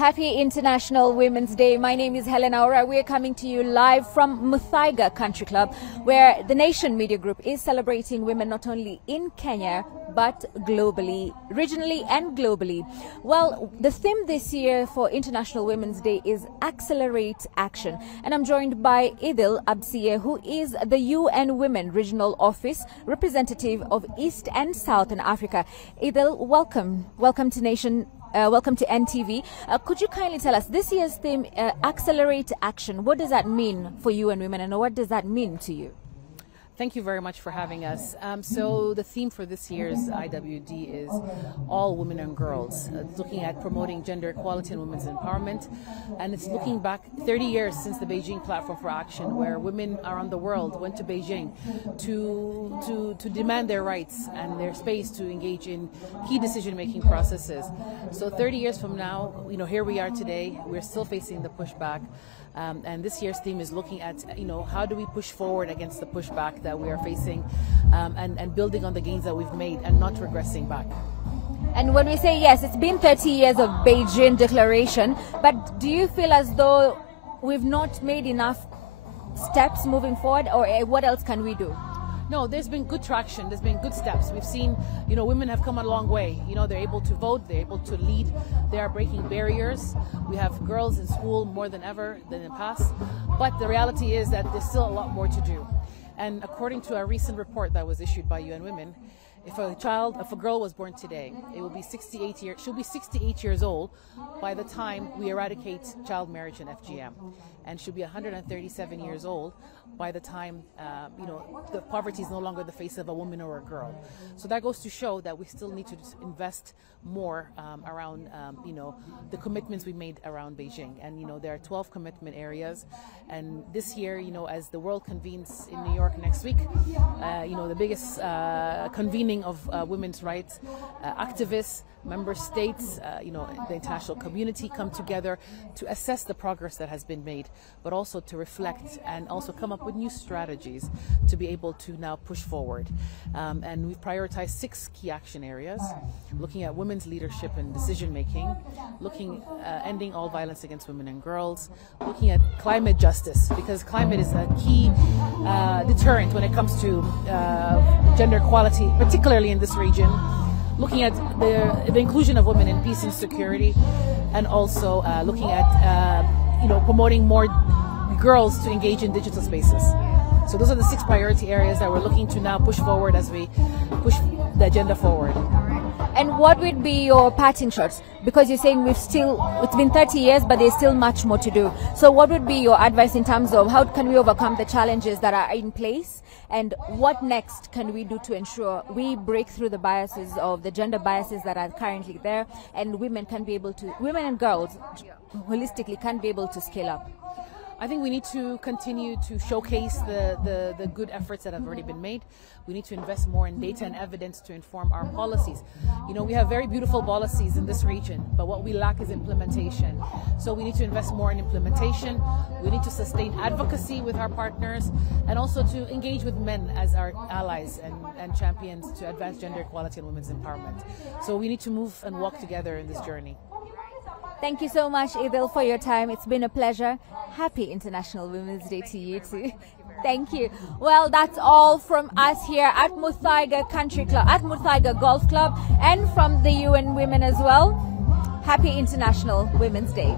Happy International Women's Day. My name is Helen Aura. We are coming to you live from Muthaiga Country Club, where the Nation Media Group is celebrating women not only in Kenya, but globally, regionally and globally. Well, the theme this year for International Women's Day is Accelerate Action. And I'm joined by Idil Absiye, who is the UN Women Regional Office representative of East and Southern Africa. Idil, welcome. Welcome to Nation. Welcome to NTV. Could you kindly tell us this year's theme, Accelerate Action? What does that mean for UN Women, and what does that mean to you? Thank you very much for having us. So the theme for this year's IWD is All Women and Girls. It's looking at promoting gender equality and women's empowerment. And it's looking back 30 years since the Beijing Platform for Action, where women around the world went to Beijing to demand their rights and their space to engage in key decision-making processes. So 30 years from now, here we are today. We're still facing the pushback. And this year's theme is looking at, how do we push forward against the pushback that we are facing, and building on the gains that we've made and not regressing back. And when we say, yes, it's been 30 years of Beijing Declaration, but do you feel as though we've not made enough steps moving forward, or what else can we do? No, there's been good traction. There's been good steps. We've seen, women have come a long way. They're able to vote. They're able to lead. They are breaking barriers. We have girls in school more than ever than in the past. But the reality is that there's still a lot more to do. And according to a recent report that was issued by UN Women, if a girl was born today, it will be 68 years. She'll be 68 years old by the time we eradicate child marriage and FGM, and she'll be 137 years old by the time the poverty is no longer the face of a woman or a girl. So that goes to show that we still need to invest more around the commitments we made around Beijing. And there are 12 commitment areas, and this year, as the world convenes in New York next week, the biggest convening of women's rights activists, member states, the international community come together to assess the progress that has been made, but also to reflect and also come up with new strategies to be able to now push forward. And we've prioritized 6 key action areas, looking at women's leadership and decision making, looking ending all violence against women and girls, looking at climate justice, because climate is a key deterrent when it comes to gender equality, particularly in this region, looking at the inclusion of women in peace and security, and also looking at promoting more girls to engage in digital spaces. So those are the 6 priority areas that we're looking to now push forward as we push the agenda forward. And what would be your parting shots? Because you're saying it's been 30 years, but there's still much more to do. So what would be your advice in terms of how can we overcome the challenges that are in place? And what next can we do to ensure we break through the biases of the gender biases that are currently there, and women and girls holistically can be able to scale up? I think we need to continue to showcase the good efforts that have already been made. We need to invest more in data and evidence to inform our policies. We have very beautiful policies in this region, but what we lack is implementation. So we need to invest more in implementation. We need to sustain advocacy with our partners, and also to engage with men as our allies and champions to advance gender equality and women's empowerment. So we need to move and walk together in this journey. Thank you so much, Idil, for your time. It's been a pleasure. Happy International Women's Day to you too. Thank you. Well, that's all from us here at Muthaiga Country Club, at Muthaiga Golf Club, and from the UN Women as well. Happy International Women's Day.